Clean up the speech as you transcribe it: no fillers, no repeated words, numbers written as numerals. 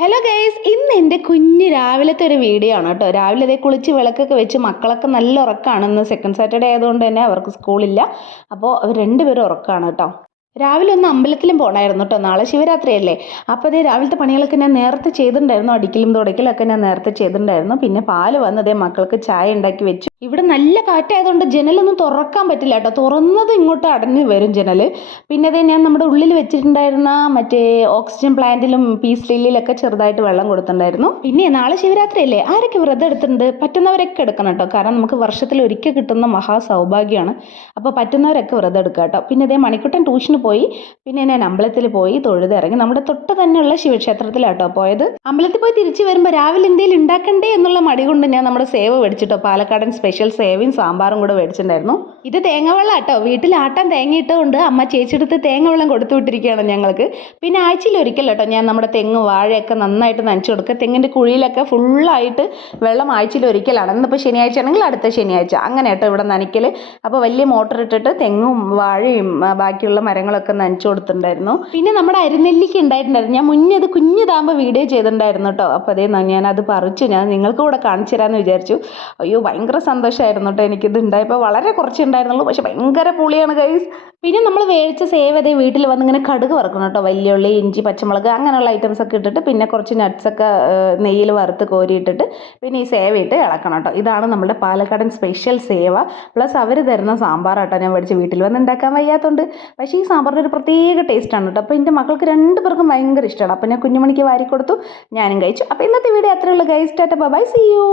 Hello guys, ഇന്ന് എൻ്റെ കുഞ്ഞ് രാവിലത്തെ ഒരു വീഡിയോ ആണ് കേട്ടോ. രാവിലെ അതേ കുളിച്ച് വിളക്കൊക്കെ വെച്ച് മക്കളൊക്കെ നല്ല ഉറക്കമാണ്. ഇന്ന് സെക്കൻഡ് സാറ്റർഡേ ആയതുകൊണ്ട് തന്നെ അവർക്ക് സ്കൂളില്ല. അപ്പോൾ അവർ രണ്ടുപേരും ഉറക്കമാണ് കേട്ടോ. രാവിലെ ഒന്ന് അമ്പലത്തിലും പോകണമായിരുന്നു കേട്ടോ, നാളെ ശിവരാത്രിയല്ലേ. അപ്പോൾ അതേ രാവിലത്തെ പണികളൊക്കെ ഞാൻ നേരത്തെ ചെയ്തിട്ടുണ്ടായിരുന്നു. അടിക്കലും തുടക്കലൊക്കെ ഞാൻ നേരത്തെ ചെയ്തിട്ടുണ്ടായിരുന്നു. പിന്നെ പാല് വന്നതേ മക്കൾക്ക് ചായ ഉണ്ടാക്കി വെച്ചു. ഇവിടെ നല്ല കാറ്റായതുകൊണ്ട് ജനലൊന്നും തുറക്കാൻ പറ്റില്ല കേട്ടോ. തുറന്നത് ഇങ്ങോട്ട് അടഞ്ഞു വരും ജനൽ. പിന്നെ അതേ ഞാൻ നമ്മുടെ ഉള്ളിൽ വെച്ചിട്ടുണ്ടായിരുന്ന മറ്റേ ഓക്സിജൻ പ്ലാന്റിലും പീസ് ലില്ലിയിലൊക്കെ ചെറുതായിട്ട് വെള്ളം കൊടുത്തിട്ടുണ്ടായിരുന്നു. പിന്നെ നാളെ ശിവരാത്രിയല്ലേ, ആരൊക്കെ വ്രതം എടുത്തിട്ടുണ്ട്? പറ്റുന്നവരൊക്കെ എടുക്കണം കേട്ടോ. കാരണം നമുക്ക് വർഷത്തിൽ ഒരിക്കൽ കിട്ടുന്ന മഹാസൗഭാഗ്യമാണ്. അപ്പോൾ പറ്റുന്നവരൊക്കെ വ്രതം എടുക്കുക കേട്ടോ. പിന്നെ അതേ മണിക്കുട്ടൻ ട്യൂഷന് പോയി. പിന്നെ ഞാൻ അമ്പലത്തിൽ പോയി തൊഴുതിറങ്ങി. നമ്മുടെ തൊട്ട് തന്നെയുള്ള ശിവക്ഷേത്രത്തിലാട്ടോ പോയത്. അമ്പലത്തിൽ പോയി തിരിച്ചു വരുമ്പോൾ രാവിലെ എന്തെങ്കിലും ഉണ്ടാക്കണ്ടേ എന്നുള്ള മടി കൊണ്ട് ഞാൻ നമ്മുടെ സേവ് മേടിച്ചിട്ടോ. പാലക്കാടൻ സ്പെഷ്യൽ സേവയും സാമ്പാറും കൂടെ മേടിച്ചിട്ടുണ്ടായിരുന്നു. ഇത് തേങ്ങവെള്ളം കേട്ടോ. വീട്ടിൽ ആട്ടാൻ തേങ്ങ ഇട്ടുകൊണ്ട് അമ്മ ചേച്ചിയെടുത്ത് തേങ്ങവെള്ളം കൊടുത്തു വിട്ടിരിക്കുകയാണ് ഞങ്ങൾക്ക്. പിന്നെ ആഴ്ചയിൽ ഒരിക്കൽ കേട്ടോ ഞാൻ നമ്മുടെ തെങ്ങ് വാഴയൊക്കെ നന്നായിട്ട് നനച്ചു കൊടുക്കുക. തെങ്ങിൻ്റെ കുഴിയിലൊക്കെ ഫുള്ളായിട്ട് വെള്ളം ആഴ്ചയിൽ ഒരിക്കലാണ്. ഇന്നിപ്പോൾ ശനിയാഴ്ച ആണെങ്കിൽ അടുത്ത ശനിയാഴ്ച അങ്ങനെ കേട്ടോ ഇവിടെ നനയ്ക്കൽ. അപ്പോൾ വലിയ മോട്ടർ ഇട്ടിട്ട് തെങ്ങും വാഴയും ബാക്കിയുള്ള മരങ്ങളൊക്കെ നനച്ചു കൊടുത്തിട്ടുണ്ടായിരുന്നു. പിന്നെ നമ്മുടെ അരിനെല്ലിക്ക് ഉണ്ടായിട്ടുണ്ടായിരുന്നു. ഞാൻ മുന്നേ അത് കുഞ്ഞിതാകുമ്പോൾ വീഡിയോ ചെയ്തിട്ടുണ്ടായിരുന്നു കേട്ടോ. അപ്പോൾ അതേ ഞാനത് പറിച്ചു ഞാൻ നിങ്ങൾക്ക് കൂടെ കാണിച്ചു തരാമെന്ന് വിചാരിച്ചു. അയ്യോ ഭയങ്കര സന്തോഷമായിരുന്നു കേട്ടോ എനിക്കിത് ഉണ്ടായപ്പോൾ. വളരെ കുറച്ചുണ്ടായിരുന്നുള്ളൂ, പക്ഷെ ഭയങ്കര പുളിയാണ് ഗൈസ്. പിന്നെ നമ്മൾ വേവിച്ച സേവ് അതേ വീട്ടിൽ വന്ന് ഇങ്ങനെ കടുക് വറക്കണം കേട്ടോ. വലിയുള്ളി, ഇഞ്ചി, പച്ചമുളക് അങ്ങനെയുള്ള ഐറ്റംസ് ഒക്കെ ഇട്ടിട്ട് പിന്നെ കുറച്ച് നട്ട്സൊക്കെ നെയ്യിൽ വറുത്ത് കോരിയിട്ടിട്ട് പിന്നെ ഈ സേവ ഇട്ട് ഇളക്കണം കേട്ടോ. ഇതാണ് നമ്മുടെ പാലക്കാടൻ സ്പെഷ്യൽ സേവ. പ്ലസ് അവർ തരുന്ന സാമ്പാർ കേട്ടോ ഞാൻ മേടിച്ച് വീട്ടിൽ വന്ന് ഉണ്ടാക്കാൻ വയ്യാത്തതുകൊണ്ട്. പക്ഷേ ഈ സാമ്പാറിന് ഒരു പ്രത്യേക ടേസ്റ്റാണ് കേട്ടോ. അപ്പോൾ എൻ്റെ മക്കൾക്ക് രണ്ടുപേർക്കും ഭയങ്കര ഇഷ്ടമാണ്. അപ്പോൾ ഞാൻ കുഞ്ഞുമണിക്ക് വാരി കൊടുത്തു, ഞാനും കഴിച്ചു. അപ്പോൾ ഇന്നത്തെ വീഡിയോ അത്രയുള്ള guys. Tata bye, see U.